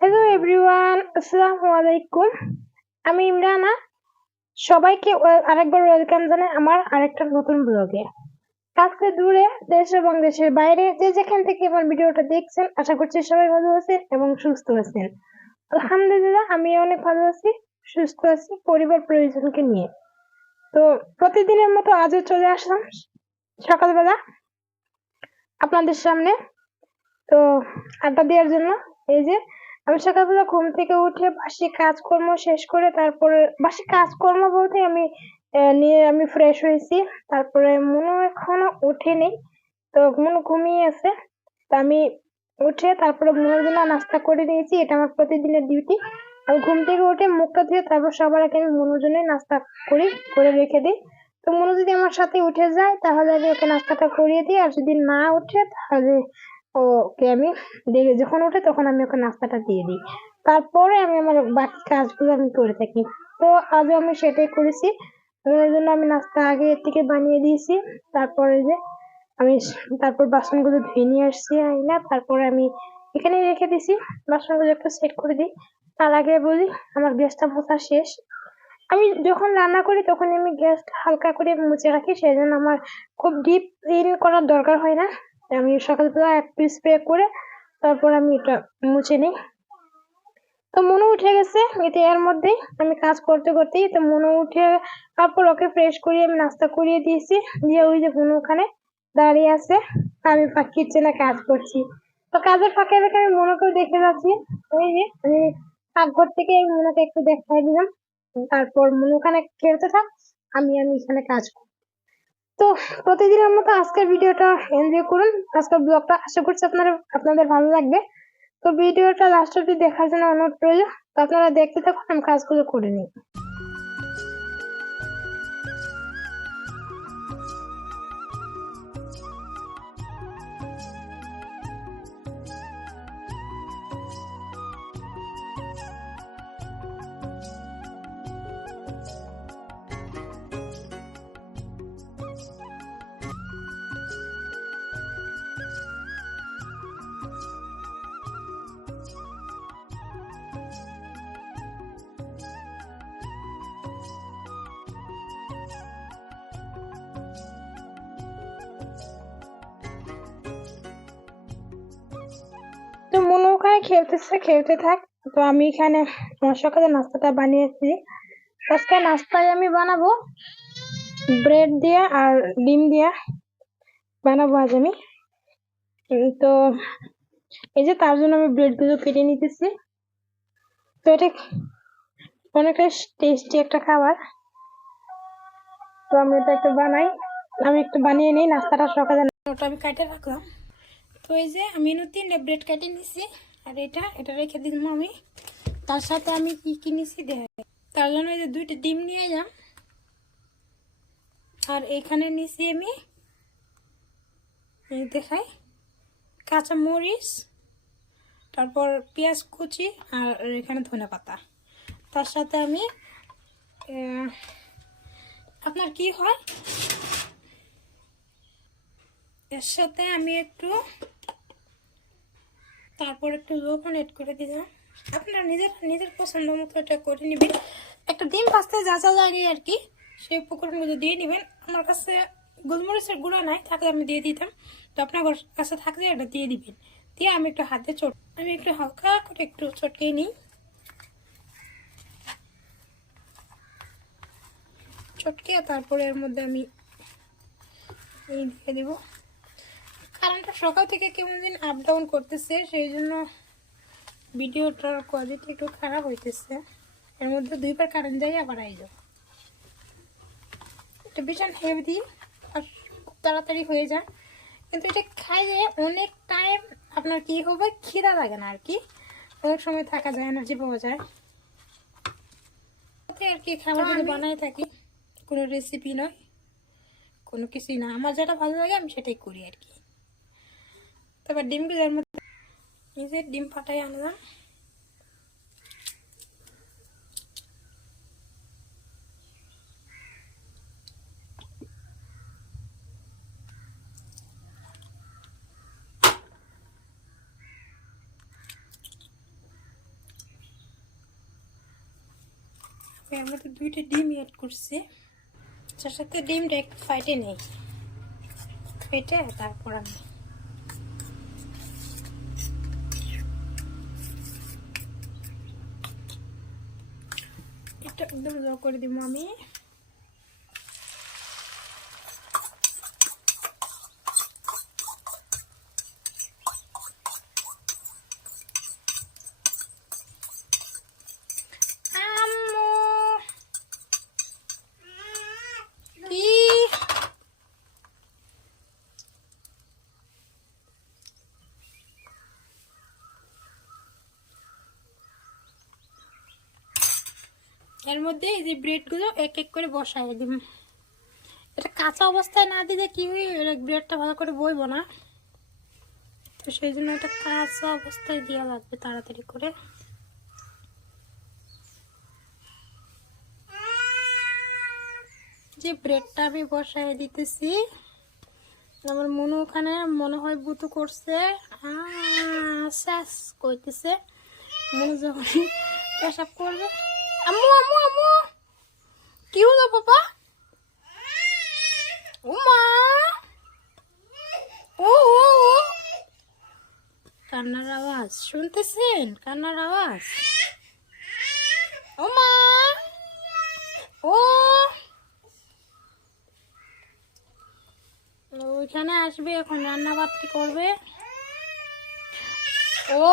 Hello everyone আসসালামু আলাইকুম আমি ইমরানা সবাইকে আরেকবার ওয়েলকাম জানাই আমার আরেকটা নতুন ব্লগে কাছে দূরে দেশ এবং দেশের বাইরে যে যেখান থেকে আমার ভিডিওটা দেখছেন, আশা করছি সবাই ভালো আছেন এবং সুস্থ আছেন। আলহামদুলিল্লাহ, আমি অনেক ভালো আছি, সুস্থ আছি, পরিবার প্রয়োজনকে নিয়ে। তো প্রতিদিনের মতো আজও চলে আসলাম সকালবেলা আপনাদের সামনে। তো আড্ডা দেওয়ার জন্য এই যে আমি সকালবেলা ঘুম থেকে উঠে বাসি কাজকর্ম শেষ করে তারপরে, বাসি কাজকর্ম বলতে আমি নিয়ে আমি ফ্রেশ হয়েছি। তারপরে মনু এখনও ওঠেনি, তো মনু ঘুমিয়ে আছে। তো আমি উঠে তারপরে মনুর জন্য নাস্তা করে দিয়েছি এটা আমার প্রতিদিনের ডিউটি আমি ঘুম থেকে উঠে মুখটা ধুয়ে তারপর সবার আগে আমি মনুর জন্য নাস্তা করি, করে রেখে দিই। তো মনু যদি আমার সাথে উঠে যায়, তাহলে আমি ওকে নাস্তাটা করিয়ে দিই, আর যদি না উঠে, তাহলে ওকে আমি দেখে, যখন ওঠে তখন আমি ওকে নাস্তাটা দিয়ে দিই। তারপরে আমি আমার বাকি কাজগুলো আমি করে থাকি। তো আজও আমি সেটাই করেছি। ওনার জন্য আমি নাস্তা আগে থেকে বানিয়ে দিয়েছি। তারপরে যে আমি তারপর বাসনগুলো ধুয়ে নিয়ে আসছি আইনা তারপরে আমি এখানে রেখে দিয়েছি। বাসনগুলো একটু সেট করে দিই। তার আগে বলি, আমার গ্যাসটা মোছা শেষ। আমি যখন রান্না করি তখন আমি গ্যাসটা হালকা করে মুছে রাখি। সেই জন্য আমার খুব ডিপ ক্লিন করার দরকার হয় না। আমি সকালবেলা একটু স্প্রে করে তারপর আমি এটা মুছে নিই। তো মনে উঠে গেছে, এতে এর মধ্যেই আমি কাজ করতে করতেই তো মনু উঠে, তারপর ওকে ফ্রেশ করিয়ে আমি নাস্তা করিয়ে দিয়েছি। দিয়ে ওই যে মনু ওখানে দাঁড়িয়ে আছে আমি কিচেনে কাজ করছি। তো কাজের ফাঁকে ফাঁকে আমি মনুকেও দেখে যাচ্ছি। ওই যে আমি পাকঘর থেকে মনুকে একটু দেখাই দিলাম। তারপর মনু ওখানে খেলতে থাক, আমি আমি এখানে কাজ করি তো প্রতিদিনের মতো আজকের ভিডিওটা এনজয় করুন। আজকের ব্লগটা আশা করছি আপনারা, আপনাদের ভালো লাগবে। তো ভিডিওটা লাস্ট অব্দি দেখার জন্য অনুরোধ রইল। তো আপনারা দেখতে থাকুন, আমি কাজগুলো করে নিই। তো মনু ওখানে খেলতেছে, খেলতে থাক। তো আমি এখানে আমার সকালে নাস্তাটা বানিয়েছি। আজকে নাস্তায় আমি বানাবো ব্রেড দিয়ে আর ডিম দিয়ে বানাবো আজ আমি। তো এই যে তার জন্য আমি ব্রেডগুলো কেটে নিতেছি। তো এটা অনেকটা টেস্টি একটা খাবার। তো আমি এটা একটু বানাই। আমি একটু বানিয়ে নিই, নাস্তাটা সকালে ওটা আমি কাটে রাখলাম। তো এই যে আমি এনে তিনটে ব্রেড কেটে নিছি, আর এটা এটা রেখে দিলাম আমি। তার সাথে আমি কি কি নিছি দেখাই তার জন্য এই যে দুইটা ডিম নিয়ে যাম আর এখানে নিছি আমি দেখাই, কাঁচা মরিচ, তারপর পেঁয়াজ কুচি, আর এখানে ধনে পাতা। তার সাথে আমি আপনার কি হয়? এর সাথে আমি একটু তারপর একটু লবণ এড করে দিলাম। আপনারা নিজের নিজের পছন্দ মতো এটা করে নেবেন। একটা ডিম ভাজতে যা যা লাগে আর কি, সেই উপকরণগুলো দিয়ে নেবেন। আমার কাছে গোলমরিচের গুঁড়া নাই, থাকলে আমি দিয়ে দিতাম। তো আপনার কাছে থাকলে এটা দিয়ে দিবেন। দিয়ে আমি একটু হাতে চট, আমি একটু হালকা করে একটু চটকে নিই। চটকে তারপরে এর মধ্যে আমি এই দিয়ে দিব। কারেন্টটা সকাল থেকে কেমন দিন আপ ডাউন করতেছে, সেই জন্য ভিডিওটার কোয়ালিটি একটু খারাপ হইতেছে। এর মধ্যে দুইবার কারেন্ট যায় আবার আইল। এটা ভীষণ হেভি আর খুব তাড়াতাড়ি হয়ে যায়। কিন্তু এটা খাইলে অনেক টাইম আপনার কি হবে? খিদা লাগে না আর কি অনেক সময় থাকা যায় এনার্জি পাওয়া যায়। আর কি খাবার যদি বানাই থাকি, কোনো রেসিপি নয়, কোনো কিছুই না। আমার যেটা ভালো লাগে আমি সেটাই করি আর কি তারপর ডিমগুলো এর মধ্যে নিজে ডিম ফাটাই আনলাম। এর মধ্যে দুইটা ডিম অ্যাড করছি। তার সাথে ডিমটা একটু ফাইটে নেই। ফেটে তারপর আমি এটা একদম ল করে দিব আমি আম্মু কি এর মধ্যে এই যে ব্রেডগুলো এক এক করে বসাই দিম এটা কাঁচা অবস্থায় না দিলে কি ব্রেডটা ভালো করে বইবো না। তো সেই জন্য এটা কাঁচা অবস্থায় দেওয়া লাগবে তাড়াতাড়ি করে। যে ব্রেডটা আমি বসাই দিতেছি, আমার মনু ওখানে মনে হয় বুতু করছে। কইতেছে। মনু যখন পেশাব করবে আম্মু আম্মু আম্মু। কি হলো বাবা ও মা। ও কান্নার আওয়াজ, শুনতেছেন? কান্নার আওয়াজ? ও মা। ও। ওইখানে আসবে, এখন রান্না বাড়তি করবে। ও।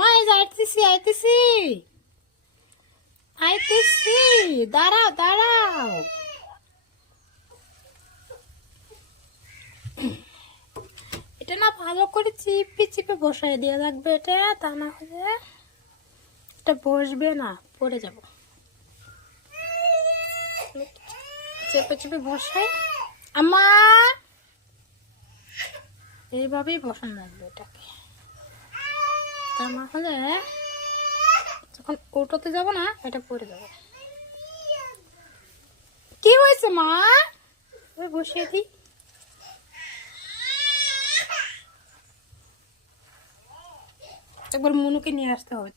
মা এই যে আইতেছি আইতেছি। আইতেছি। দাঁড়াও দাঁড়াও। এটা না ভালো করে চিপে চিপে বসাই দেওয়া লাগবে এটা, তা না হলে এটা বসবে না, পড়ে যাব। চেপে চেপে বসাই। আমার এইভাবেই বসানো লাগবে এটাকে। যখন যাব না, এটা পড়ে যাবে। কি হয়েছে মা? ওই বসিয়ে দিই। একবার মনুকে নিয়ে আসতে হবে।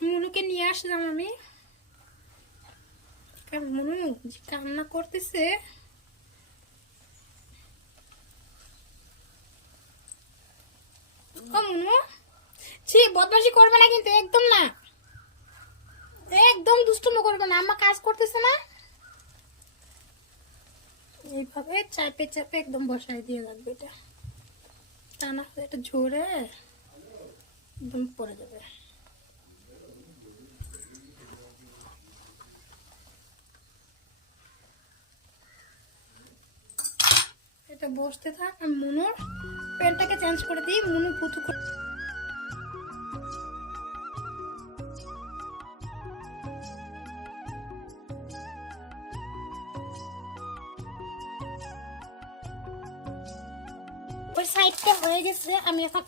মনুকে নিয়ে আসলাম আমি। মনু যে কান্না করতেছে। ও মনু। ছি, বদমাশি করবে না কিন্তু, একদম না। একদম দুষ্টুমো করবে না, আম্মা কাজ করতেছে না। এইভাবে চাপে চাপে একদম বসাই দিয়ে লাগবে এটা। তা না এটা ঝরে একদম পড়ে যাবে। এটা বসতে থাক আমি মনুর প্যান্টটাকে চেঞ্জ করে দিই, মনু পুতু করে ওই সাইডটা হয়ে গেছে, আমি এখন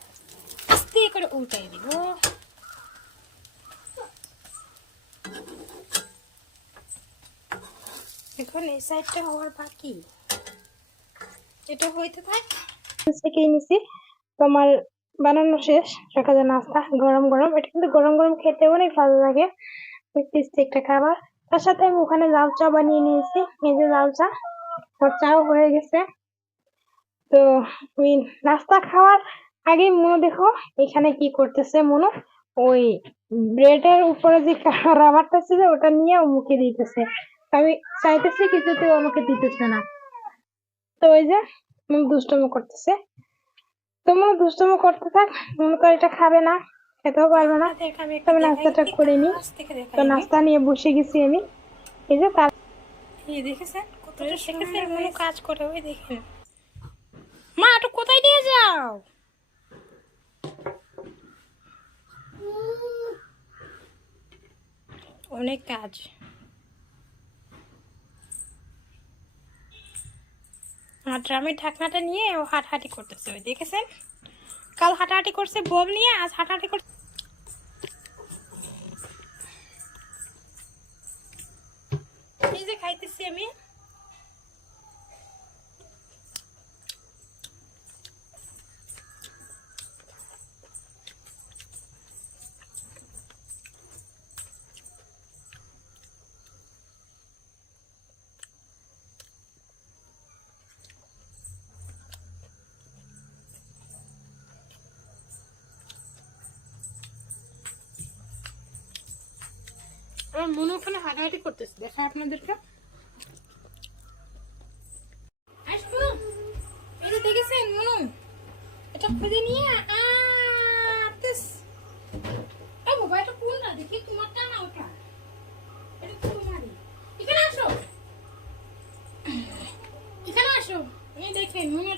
আস্তে করে উল্টাই দিব। এখন এই সাইডটা হওয়ার বাকি। এটা হইতে থাক। নিছি তোমার বানানো শেষ সকালে নাস্তা, গরম গরম। এটা কিন্তু গরম গরম খেতে অনেক ভালো লাগে। একটা খাবার। তার সাথে আমি ওখানে লাল চা বানিয়ে নিয়েছি, এই যে লাল চা চাও হয়ে গেছে। তো ওই নাস্তা খাওয়ার আগে মনে দেখো এখানে কি করতেছে মনু? ওই ব্রেডের উপরে যে রাবারটা ছিল ওটা নিয়ে ও মুখে দিতেছে। আমি চাইতেছি কিছুতেও আমাকে দিতেছে না। তো ওই যে মনে দুষ্টুমি করতেছে। তো মনে দুষ্টুমি করতে থাক মনে করে এটা খাবে না খেতেও পারবে না। তবে নাস্তাটা করে নি তো নাস্তা নিয়ে বসে গেছি আমি। এই যে কাজ এই দেখেছেন? কতটা মনে কাজ করে ওই দেখেন। মা, একটু কোথায় নিয়ে যাও? অনেক কাজ। আর ড্রামের ঢাকনাটা নিয়ে ও হাঁটাহাঁটি করতেছে ওই, দেখেছেন? কাল হাঁটাহাঁটি করছে বল নিয়ে, আজ হাঁটাহাঁটি করছে এই খাইতেছি আমি। আমার মনে ওখানে হাঁটাহাঁটি করতেছে। দেখা আপনাদেরকে। মোবাইলটা কোনটা দেখি তোমারটা না ওটা? এখানে আসো। এখানে আসো। এই দেখেন, মনু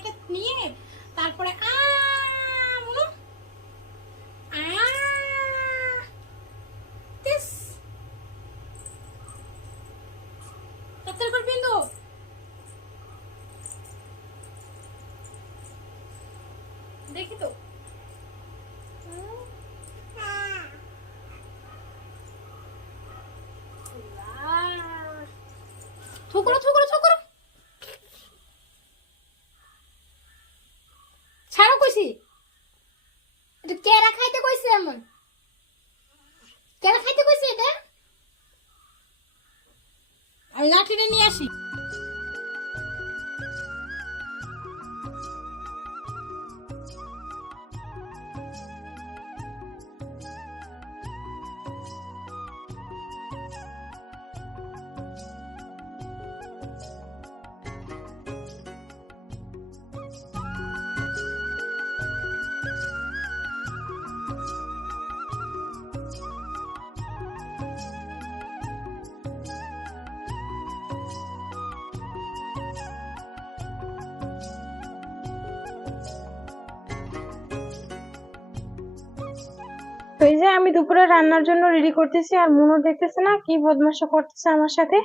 এই যে আমি দুপুরে রান্নার জন্য রেডি করতেছি আর মনু দেখতেছে না কি বদমাশা করতেছে আমার সাথে।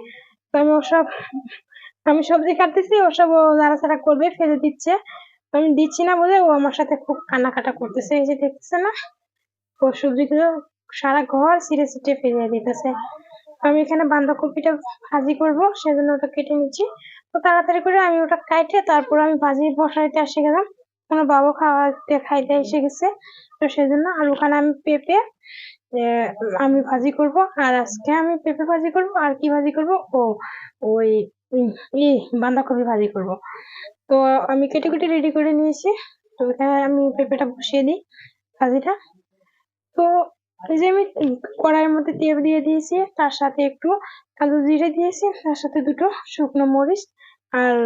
তো আমি ওসব, আমি সবজি কাটতেছি, ওসব ও নাড়াচাড়া করবে, ফেলে দিচ্ছে। আমি দিচ্ছি না বলে ও আমার সাথে খুব কান্নাকাটা করতেছে, এই যে দেখতেছে না? ও সবজিগুলো সারা ঘর ছিঁড়ে ছিটে ফেলে দিতেছে। আমি এখানে বাঁধাকপিটা ভাজি করব, সেজন্য ওটা কেটে নিচ্ছি। তো তাড়াতাড়ি করে আমি ওটা কাটে তারপর আমি ভাজি বসাইতে এসে গেলাম। আমার বাবা খাওয়াতে খাইতে এসে গেছে। তো সেজন্য আর ওখানে আমি পেঁপে আমি ভাজি করব। আর আজকে আমি পেঁপে ভাজি করব। আর কি ভাজি করব? ও, ওই ই বাঁধাকপি ভাজি করব। তো আমি কেটে কেটে রেডি করে নিয়েছি। তো এখানে আমি পেঁপেটা বসিয়ে দিই ভাজিটা। তো এই যে আমি কড়াইয়ের মধ্যে তেল দিয়ে দিয়েছি। তার সাথে একটু কালো জিরে দিয়েছি। তার সাথে দুটো শুকনো মরিচ আর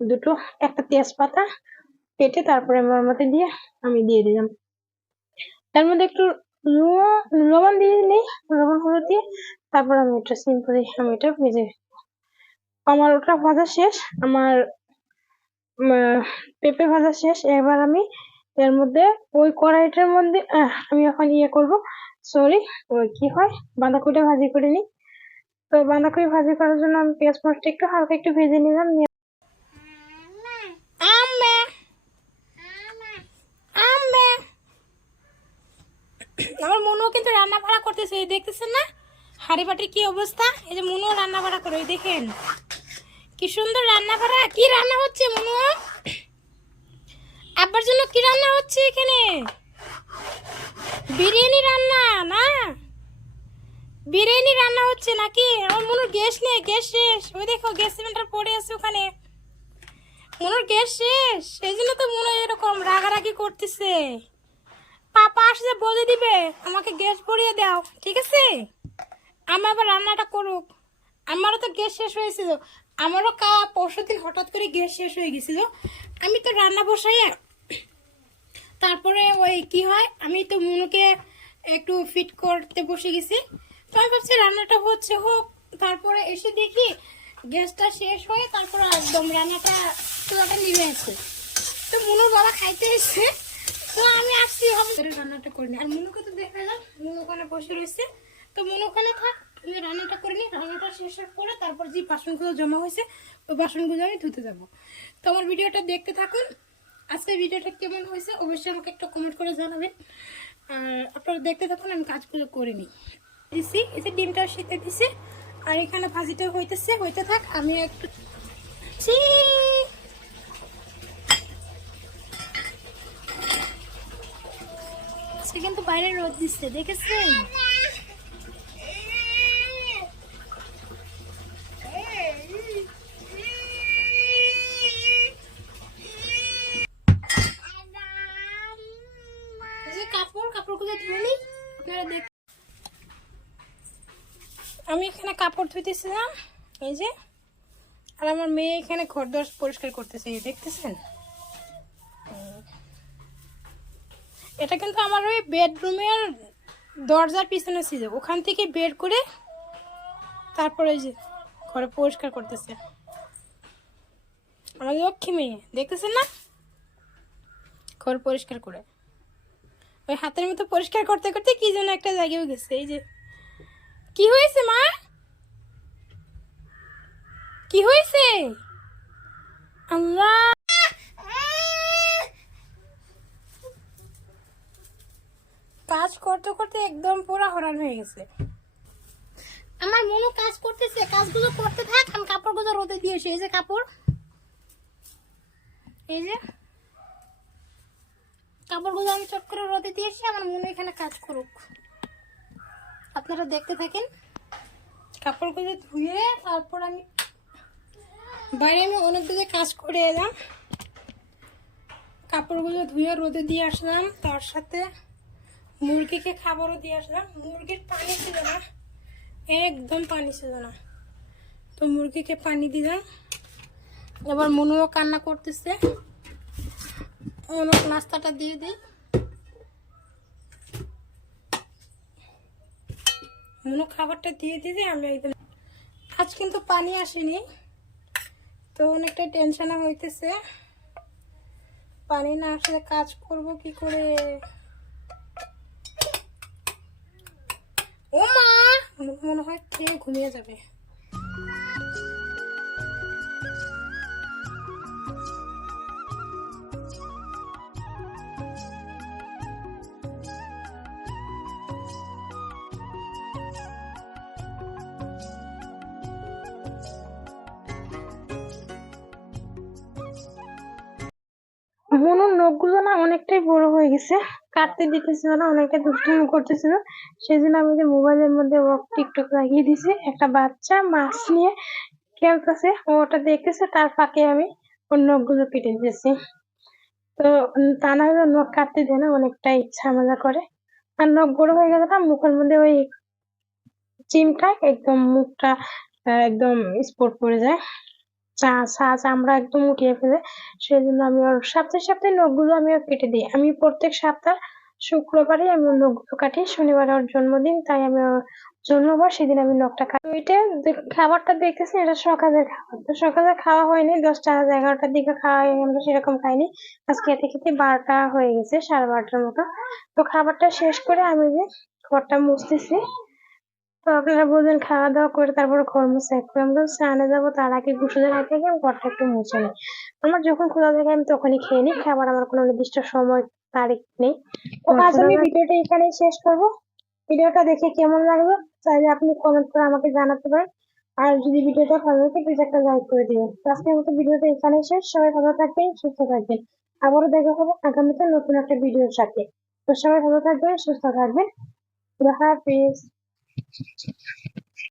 দুটো একটা তেজপাতা। কেটে তারপরে মধ্যে দিয়ে আমি দিয়ে দিলাম। তার মধ্যে একটু লবণ দিয়ে নিই লবণ হলুদ দিয়ে তারপর আমি এটা সিম্পলি আমি এটা ভেজে আমার ওটা ভাজা শেষ, আমার পেঁপে ভাজা শেষ। এবার আমি এর মধ্যে ওই কড়াইটার মধ্যে আমি এখন ইয়ে করব সরি ওই কি হয়, বাঁধাকপিটা ভাজি করে নিই। তো বাঁধাকপি ভাজি করার জন্য আমি পেঁয়াজ মরিচটা একটু হালকা একটু ভেজে নিলাম নিয়ে আম্মা আম্মা আমার মনু কিন্তু রান্না ভাড়া করতেছে দেখতেছেন না? হাড়ি বাটির কি অবস্থা? এই যে মনু রান্না ভাড়া করে দেখেন। কি সুন্দর রান্না ভাড়া কি রান্না হচ্ছে, মনু? আব্বার জন্য কি রান্না হচ্ছে এখানে? বিরিয়ানি রান্না, না? বিরিয়ানি রান্না হচ্ছে নাকি? আমার মনুর গ্যাস নেই, গ্যাস শেষ। ওই দেখো, গ্যাস সিলিন্ডার পড়ে আছে ওখানে। মনুর গ্যাস শেষ। সেই জন্য তো মনে এরকম রাগারাগি করতেছে। পাপা আসলে বলে দিবে, আমাকে গ্যাস ভরিয়ে দাও, ঠিক আছে? আমি আবার রান্নাটা করুক। আমারও তো গ্যাস শেষ হয়েছিল আমারও কা পরশু দিন হঠাৎ করে গ্যাস শেষ হয়ে গেছিল। আমি তো রান্না বসাইয়া, তারপরে ওই কি হয়, আমি তো মনুকে একটু ফিট করতে বসে গেছি। তো আমি ভাবছি রান্নাটা হচ্ছে হোক, তারপরে এসে দেখি গ্যাসটা শেষ হয়ে তারপরে একদম রান্নাটা চুলাটা নিভে আছে তো মনুর বাবা খাইতে এসে তো আমি হবে করে রান্নাটা আর তো বসে রয়েছে। তো থাক রান্নাটা করিনি রান্নাটা শেষ করে তারপর যে জমা হয়েছে আমি ধুতে যাব। ভিডিওটা দেখতে থাকুন। আজকের ভিডিওটা কেমন হয়েছে, অবশ্যই আমাকে একটা কমেন্ট করে জানাবেন। আর আপনারা দেখতে থাকুন, আমি কাজগুলো করে নিই। দিছি এই যে ডিমটা শীতে দিছি, আর এখানে ভাজিটা হইতেছে, হইতে থাক, আমি একটু ছি! আজকে কিন্তু বাইরে রোদ দিচ্ছে, দেখেছেন? কাপড়, কাপড়গুলো দেখ আমি এখানে কাপড় ধুইতেছিলাম, এই যে। আর আমার মেয়ে এখানে ঘর পরিষ্কার করতেছে, দেখতেছেন উম। এটা কিন্তু আমার ওই বেডরুমের দরজার পিছনে ছিল। ওখান থেকে বের করে তারপরে যে ঘরে পরিষ্কার করতেছে। আমার লক্ষ্মী মেয়ে, দেখতেছেন না? ঘর পরিষ্কার করে। ওই হাতের মতো পরিষ্কার করতে করতে কি যেন একটা জায়গায় গেছে। এই যে, কি হয়েছে মা? কি হয়েছে? আল্লাহ! কাজ করতে করতে একদম পুরা হরান হয়ে গেছে। আমার মনে কাজ করতেছে, কাজগুলো করতে থাক, আমি কাপড়গুলো রোদে দিয়েছি এই যে কাপড়, এই যে কাপড়গুলো আমি চট করে রোদে দিয়েছি আমার মনে এখানে কাজ করুক। আপনারা দেখতে থাকেন, কাপড়গুলো ধুয়ে তারপর আমি বাইরে আমি অনেক অনেকগুলো কাজ করে এলাম। কাপড়গুলো ধুয়ে রোদে দিয়ে আসলাম, তার সাথে মুরগিকে খাবারও দিয়ে আসলাম। মুরগির পানি ছিল না। একদম পানি ছিল না। তো মুরগিকে পানি দিলাম। এবার মনুও কান্না করতেছে। মনুক নাস্তাটা দিয়ে দিই। মনু খাবারটা দিয়ে দিদি আমি একদম আজ কিন্তু পানি আসেনি। তো অনেকটা টেনশনে হইতেছে। পানি না আসলে কাজ করব কি করে? ও মা! মনে হয় ঘুমিয়ে যাবে। মনুর নখগুলো না অনেকটাই বড় হয়ে গেছে। কাটতে দিতেছিল না, অনেকটা দুষ্টুমি করতেছিল। জন্য আমি যে মোবাইলের মধ্যে টিকটক লাগিয়ে দিছি একটা বাচ্চা মাছ নিয়ে খেলতেছে ওটা দেখতেছে, তার ফাঁকে আমি ওর নখগুলো কেটে দিয়েছি। তো তা না হলে নখ কাটতে দেয় না অনেকটাই ঝামেলা করে। আর নখ বড় হয়ে গেলে না, মুখের মধ্যে ওই চিমটা একদম মুখটা একদম স্পট পড়ে যায়। চা চা, চামড়া একদম উঠিয়ে ফেলে। সেই জন্য আমি ওর সপ্তাহে সপ্তাহে নখগুলো আমি কেটে দিই। আমি প্রত্যেক সপ্তাহ শুক্রবারে আমি নখগুলো কাটি শনিবার ওর জন্মদিন, তাই আমি জন্মবার সেদিন আমি নখটা কাটি এটা খাবারটা দেখতেছি, এটা সকালের খাবার। তো সকালে খাওয়া হয়নি, দশটা এগারোটার দিকে খাওয়া আমরা সেরকম খাইনি। আজকে খেতে খেতে বারোটা হয়ে গেছে, সাড়ে বারোটার মতো। তো খাবারটা শেষ করে আমি যে ঘরটা মুছতেছি, তো আপনারা বলবেন খাওয়া দাওয়া করে তারপরে ঘর মুছে। এখন আমরা স্নানে যাব, তার আগে আগে আগে আমি ঘরটা একটু মুছে নিই। আমার যখন খোলা থাকে আমি তখনই খেয়ে নিই, খাবার আমার কোনো নির্দিষ্ট সময় তারিখ নেই। তো আজ আমি ভিডিওটা এখানেই শেষ করব। ভিডিওটা দেখে কেমন লাগল চাইলে আপনি কমেন্ট করে আমাকে জানাতে পারেন। আর যদি ভিডিওটা ভালো লাগে প্লিজ একটা লাইক করে দিবেন। তো আজকের মতো ভিডিওটা এখানে শেষ। সবাই ভালো থাকবেন সুস্থ থাকবেন। আবারও দেখা হবে আগামীতে নতুন একটা ভিডিওর সাথে। তো সবাই ভালো থাকবেন সুস্থ থাকবেন। হাফিজ।